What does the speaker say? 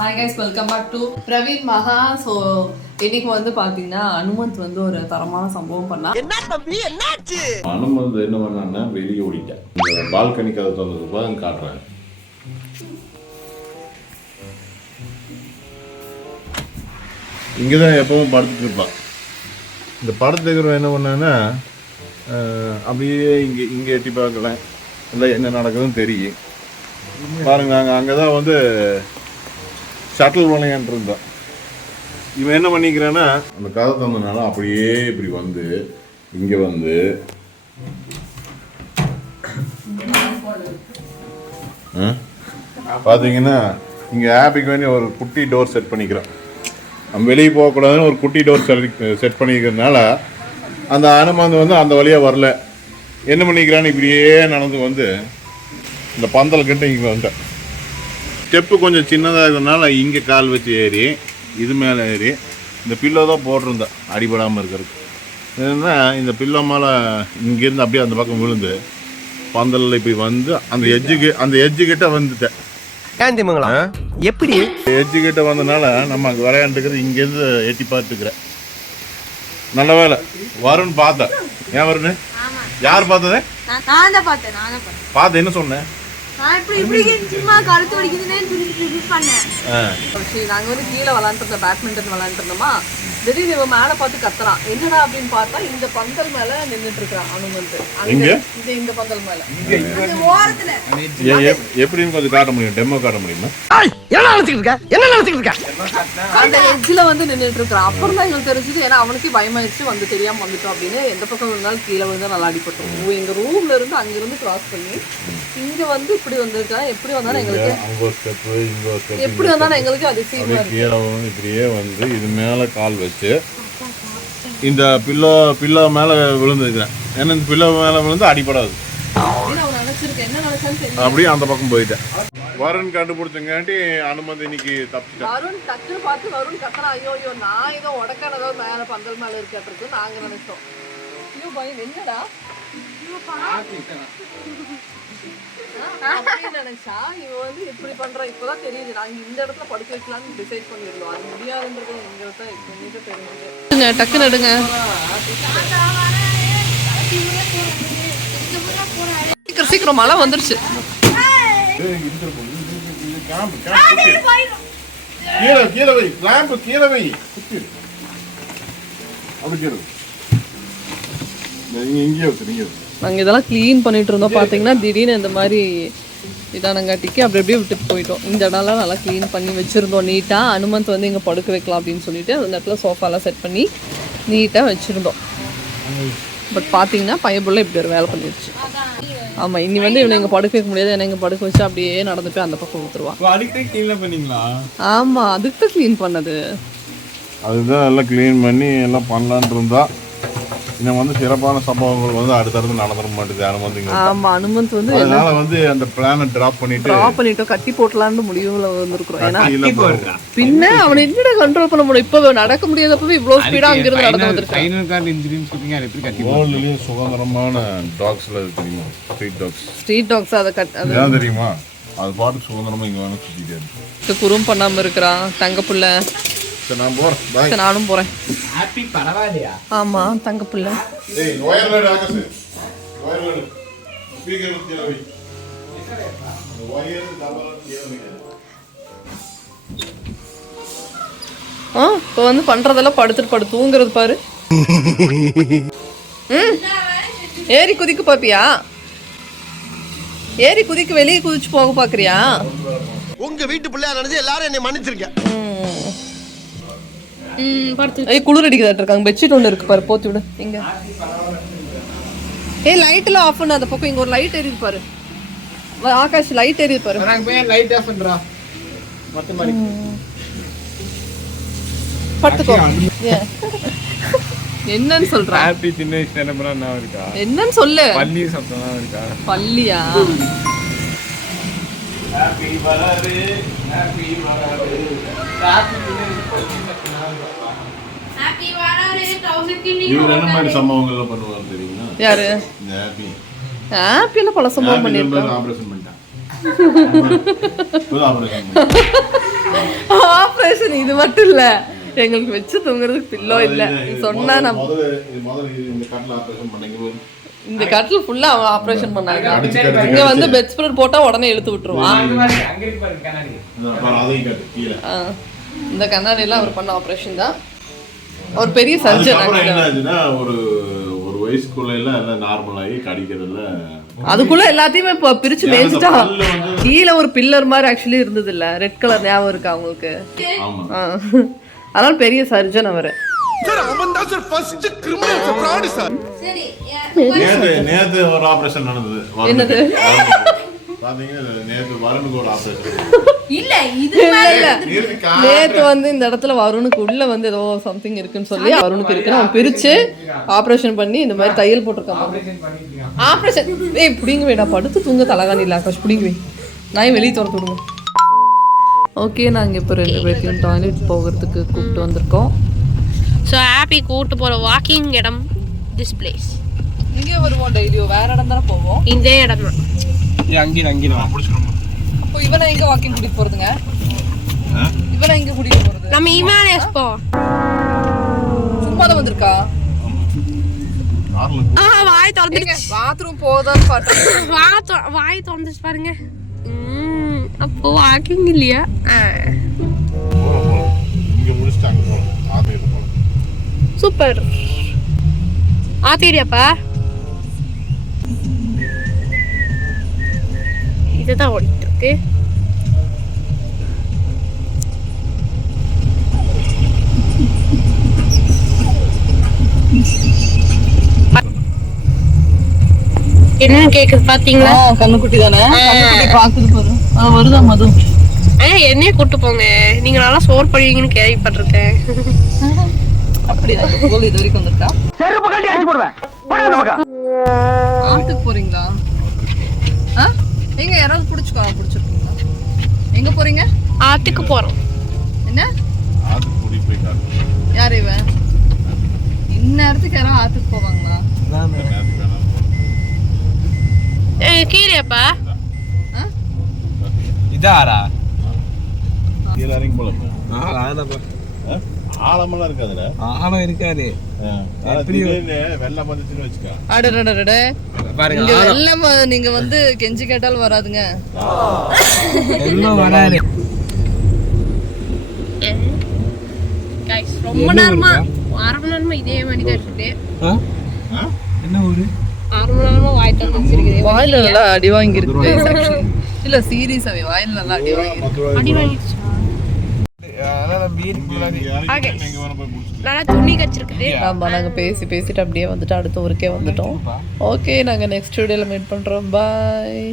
Hi guys welcome back to Praveen Maha so இன்னைக்கு வந்து பார்த்தீங்கன்னா அனுமந்த் வந்து ஒரு தரமான சம்பவம் பண்ணா. மனம் வந்து என்ன பண்ணான்னா வெளியே ஓடிட்டேன் இந்த பால்கனி கதை திறந்தது போது காட்டுறேன் இங்கே தான் எப்பவும் படுத்துட்டு இருப்பான் இந்த படத்துக்கு என்ன பண்ணேன்னா அப்படியே இங்கே இங்கே எட்டி பார்க்கல இல்லை என்ன நடக்குதுன்னு தெரியும். பாருங்க நாங்கள் அங்கே தான் வந்து ஷட்டில் விளையாண்டு இருந்தோம் இவன் என்ன பண்ணிக்கிறான்னா அந்த கதை தந்தனால அப்படியே இப்படி வந்து இங்கே வந்து? பார்த்தீங்கன்னா இங்கே ஆப்பிக்கு வேண்டிய ஒரு குட்டி டோர் செட் பண்ணிக்கிறோம். நம்ம வெளியே போகக்கூடாதுன்னு ஒரு குட்டி டோர் செட் பண்ணிக்கிறதுனால அந்த அனுமந்து வந்து அந்த வழியாக வரல. என்ன பண்ணிக்கிறான்னு இப்படியே நடந்து வந்து இந்த பந்தல் கிட்ட இங்கே வந்தேன் ஸ்டெப்பு கொஞ்சம் சின்னதாக இருக்கிறதுனால இங்கே கால் வச்சு ஏறி இது மேலே ஏறி இந்த பில்லோ தான் போட்டிருந்தேன் அடிபடாமல் இருக்கிறதுக்கு. ஏன்னா இந்த பில்லோ மேலே இங்கேருந்து அப்படியே அந்த பக்கம் விழுந்து பந்தலில் இப்படி வந்து அந்த எஜ்ஜுக்கு அந்த எஜ்ஜு கிட்ட வந்துட்டேன். எப்படி? எஜ்ஜு கிட்ட வந்தனால நம்ம அங்கே விளையாண்டுக்கிறது இங்கேருந்து எட்டி பார்த்துக்கிறேன். நல்ல வேலை வரும்னு பார்த்தேன் ஏன் வரும்னு யார் பார்த்தது? பார்த்து என்ன சொன்னேன்? நாங்கள் வந்து கீழே விளாண்டுருந்தோம் பேட்மிண்டன் விளாண்டுருந்தோமா திடீர்னு இவன் மேலே பார்த்து கத்துறான். என்னடா அப்படின்னு பார்த்தா இந்த பந்தல் மேலே நின்றுட்டு இருக்கிறான் அனுமந்த். அங்க எங்க? இந்த இந்த பந்தல் மேலே. அந்த ஓரத்துல. எ- எ- எப்படின்னு கொஞ்சம் காட்ட முடியும். டெமோ காட்ட முடியுமா? என்ன நினைச்சிட்டு இருக்க? என்ன நினைச்சிட்டு இருக்க? அந்த எட்ஜில் வந்து நின்றுட்டு இருக்கிறான் அப்புறம் தான் எங்களுக்கு தெரிஞ்சது ஏன்னா அவனுக்கே பயமாயிருச்சு வந்து தெரியாம வந்துட்டோம் அப்படின்னு. எந்த பக்கம் இருந்தாலும் கீழே விழுந்தா நல்லா அடிபட்டோம் எங்க ரூம்ல இருந்து அங்கிருந்து கிராஸ் பண்ணி இங்க வந்து இப்படி வந்திருக்கா எப்படி வந்தாலும் எங்களுக்கு அங்கே ஒரு ஸ்டெப்பு இங்கே ஒரு ஸ்டெப் எப்படி வந்தாலும் எங்களுக்கு அதிசயமா அப்படியே இருக்கு கீழே வந்து இப்படியே வந்து இது மேலே கால் வச்சு இந்த பில்லோ பில்லோ மேலே விழுந்துருக்கிறேன். ஏன்னா இந்த பில்லோ மேலே விழுந்து அடிபடாது. அப்படியே அந்த பக்கம் போயிட்டேன். வருண் கண்டுபிடிச்சங்காட்டி அனுமதி இன்னைக்கு தப்பிச்சிட்டேன். வருண் டக்குன்னு பார்த்து வருண் கத்துறான் ஐயோ ஐயோ நான் ஏதோ உடக்கான ஏதோ மேல பந்தல் மேல இருக்காட்டு நாங்க நினைச்சோம். ஐயோ பயம் என்னடா? நினைச்சா இவன் வந்து இப்படி பண்றான் இப்பதான் தெரியுது. நாங்க இந்த இடத்துல படுக்க வைக்கலாம்னு டிசைட் பண்ணிருந்தோம். அது முடியாதுன்றது எங்களுக்கு தான் தெரிஞ்சது. டக்குன்னு எடுங்க. சீக்கிரம் சீக்கிரம் மழை வந்துருச்சு. கீழே கீழே வை. லேம்பு கீழே வை. அப்படி கீழே வை. இங்க இங்கேயே வச்சு இங்கே வச்சு நாங்கள் இதெல்லாம் க்ளீன் பண்ணிட்டு இருந்தோம். பார்த்தீங்கன்னா திடீர்னு இந்த மாதிரி இதானங்காட்டிக்கு அப்படி அப்படியே விட்டுட்டு போயிட்டோம். இந்த இடம்லாம் நல்லா க்ளீன் பண்ணி வச்சுருந்தோம். நீட்டாக அனுமந்த் வந்து இங்கே படுக்க வைக்கலாம் அப்படின்னு சொல்லிட்டு அந்த இடத்துல சோஃபாலாம் செட் பண்ணி நீட்டாக வச்சுருந்தோம். பட் பார்த்தீங்கன்னா பையபுள்ள இப்படி ஒரு வேலை பண்ணிடுச்சு ஆமாம் இனி வந்து இவனை இங்கே படுக்க வைக்க முடியாது. ஏன்னா இங்கே படுக்க வச்சு அப்படியே நடந்து போய் அந்த பக்கம் ஊற்றுருவான் அடிக்கடி கிளீன் பண்ணீங்களா? ஆமாம் அதுக்கு தான் க்ளீன் பண்ணது. அதுதான் எல்லாம் க்ளீன் பண்ணி எல்லாம் பண்ணலான் இருந்தா இன்னும் வந்து சிறப்பான சம்பவங்கள் வந்து அடுத்தடுத்து நடந்துட மாட்டேது அனுமதிங்க ஆமாம் அனுமந்த் வந்து அதனால வந்து அந்த பிளானை டிராப் பண்ணிட்டு ட்ரா பண்ணிட்டோம். கட்டி போட்டலான்னு முடிவில் வந்திருக்கிறோம். ஏன்னா பின்ன அவனை என்னடா கண்ட்ரோல் பண்ண முடியும்? இப்போ நடக்க முடியாதப்பவே இவ்வளோ ஸ்பீடாக அங்கிருந்து நடந்து வந்திருக்கான் ஃபைனல் கார்டு இன்ஜுரின்னு சொல்றீங்க. அது எப்படி கட்டி வேர்ல்ட்லயும் சுதந்திரமான டாக்ஸ்ல தெரியுமா? ஸ்ட்ரீட் டாக்ஸ் ஸ்ட்ரீட் டாக்ஸ் அதை கட் அது தெரியுமா? அது பாட்டுக்கு சுதந்திரமா இங்க வேணும் சுத்திட்டே இருக்கு. குறும் பண்ணாம இருக்கிறான் தங்க புள்ள. சரி நான் போறேன். பாய் சரி, நானும் போறேன். ஹாப்பி பரவாயில்லையா? ஆமா தங்க புள்ள. ஏய் ஒயர் லைட் ஆகஸ் ஒயர் லைட் ஸ்பீக்கர் கீழ வை ஒயர் டபுள் கீழ வை ஆ இப்போ வந்து பண்றதெல்லாம் படுத்துட்டு படு தூங்குறது பாரு. ம் ஏறி குதிக்க பாப்பியா? ஏறி குதிக்க வெளியே குதிச்சு போக பாக்குறியா? உங்க வீட்டு பிள்ளையா நினைச்சு எல்லாரும் என்னை மன்னிச்சிருக்கேன் ஏய் குளிர் அடிக்கிறதா இருக்காங்க. பெட்ஷீட் ஒன்று இருக்கு பாரு போத்தி விடு. இங்க. ஏய் லைட்லாம் ஆஃப் பண்ணு அந்த பக்கம் இங்க ஒரு லைட் எரியுது பாரு. ஆகாஷ் லைட் எரியுது பாரு. நாங்க போய் லைட் ஆஃப் பண்றா. மொத்த மாதிரி படுத்துக்கோ? என்னன்னு சொல்ற? ஹாப்பி சின்ன வயசு நினைப்பா நான் இருக்கா என்னன்னு சொல்லு. பள்ளி சத்தம் தான் இருக்கா பள்ளியா ஹாப்பி வராது ஹாப்பி வராது ஹாப்பி இவர் என்ன மாதிரி சம்பவங்கள்லாம் பண்ணுவார் தெரியுமா யாரு? இந்த ஹாப்பி ஹாப்பியில பல சம்பவம் ஹாப்பி பண்ணிருக்கான் ஆபரேஷன் பண்ணிட்டான். ஆபரேஷன் இது மட்டும் இல்ல. எங்களுக்கு வச்சு தூங்குறதுக்கு பில்லோ இல்ல. சொன்னா நம்ம இந்த கட்டில் ஃபுல்லா ஆபரேஷன் பண்ணாங்க. இங்க வந்து பெட் ஸ்ப்ரெட் போட்டா உடனே இழுத்து விட்டுருவான். இந்த கண்ணாடி. எல்லாம் அவர் பண்ண ஆபரேஷன் தான். அவர் பெரிய சர்ஜன் ஒரு ஒரு வயசுக்குள்ள எல்லாம் நார்மல் ஆகி கடிக்கிறதுல அதுக்குள்ள எல்லாத்தையுமே இப்போ பிரிச்சு மேய்ச்சிட்டான் கீழே ஒரு பில்லர் மாதிரி ஆக்சுவலி இருந்தது இல்ல ரெட் கலர் ஞாபகம் இருக்கா அவங்களுக்கு. அதனால பெரிய சர்ஜன் அவரு. நேத்து நேத்து ஒரு ஆபரேஷன் நடந்தது. என்னது? பாத்தீங்கன்னா நேத்து வருணுக்கு ஒரு ஆபரேஷன் இல்ல இது நேத்து வந்து இந்த இடத்துல வருணுக்கு உள்ள வந்து ஏதோ சம்திங் இருக்குன்னு சொல்லி வருணுக்கு இருக்குன்னு அவன் பிரிச்சு ஆபரேஷன் பண்ணி இந்த மாதிரி தையல் போட்டிருக்கான் ஆபரேஷன் ஏய் புடிங்க வேடா படுத்து தூங்க தலகாணி இல்ல ஆகாஷ். புடிங்க வை நான் வெளியே துரத்து விடுங்க ஓகே நாங்கள் இப்போ ரெண்டு பேர்த்தையும் டாய்லெட் போகிறதுக்கு கூப்பிட்டு வந்திருக்கோம். ஸோ ஹாப்பி கூட்டு போகிற வாக்கிங் இடம் திஸ் பிளேஸ் இங்கே வருவோம் டெய்லியும் வேற இடம் தானே போவோம்? இந்த இடம் தான் அங்கே அங்கே அப்போ இவனை எங்க வாக்கிங் கூட்டிட்டு போறதுங்க? இவனை எங்க கூட்டிட்டு போறது? நம்ம இமாலயஸ் போ. சும்மா தான் வந்திருக்கா வாய் திறந்துருச்சு பாத்ரூம் போதான்னு பார்த்தேன் வாய் தொ- வாய் திறந்துச்சு பாருங்க. ம், அப்போ வாக்கிங் இல்லையா? ஆ. போகலாம் இதுதான் ஓடிட்டு இருக்கு என்ன கேக்குது பாத்தீங்களா கண்ணுக்குட்டி தானே கண்ணுக்குட்டி பாக்குது பாரு வருதா மது என்னைய கூட்டு போங்க நீங்க நல்லா சோர் பண்ணுவீங்கன்னு கேள்விப்பட்டிருக்கேன் அப்படியா போல் இது வரைக்கும் வந்திருக்கா ஆத்துக்கு போறீங்களா ஆ எங்க யாராவது பிடிச்சிக்கோ பிடிச்சிருக்கீங்களா? எங்க போறீங்க? ஆத்துக்கு போறோம். என்ன? யார் இவன்? இந்நேரத்துக்கு யாராவது ஆத்துக்கு போவாங்களா? நேரத்துக்கு வேணாம் ஏ, கீழேப்பா ஆ? இதாரா? ஆழமெல்லாம் இருக்கு அதுல ஆனம் இருக்காது. ஆ. ஆனா திடீர்னு வெள்ளம் வந்துச்சுன்னு வச்சுக்கோ. அடடடடட பாருங்க இங்க வெள்ளம் வ- நீங்க வந்து கெஞ்சி கேட்டாலும் வராதுங்க. எல்லாம் வராது. கைஸ் ரொம்ப நேரமா அரை மணி நேரமா இதே மாதிரி தான் இருக்குது என்ன ஊரு? அரை மணி நேரமா வாய் வச்சிருக்குது. வாயில நல்லா அடி வாங்கி இருக்கு இல்ல சீரியஸாவே வாயில நல்லா அடி வாங்கி அடி வாங்கிடுச்சா. நல்லா துணி கச்சிருக்குது ஆமா நாங்க பேசி பேசிட்டு அப்படியே வந்துட்டு அடுத்த ஊருக்கே வந்துட்டோம். ஓகே நாங்க நெக்ஸ்ட் வீடியோல மீட் பண்றோம். பாய்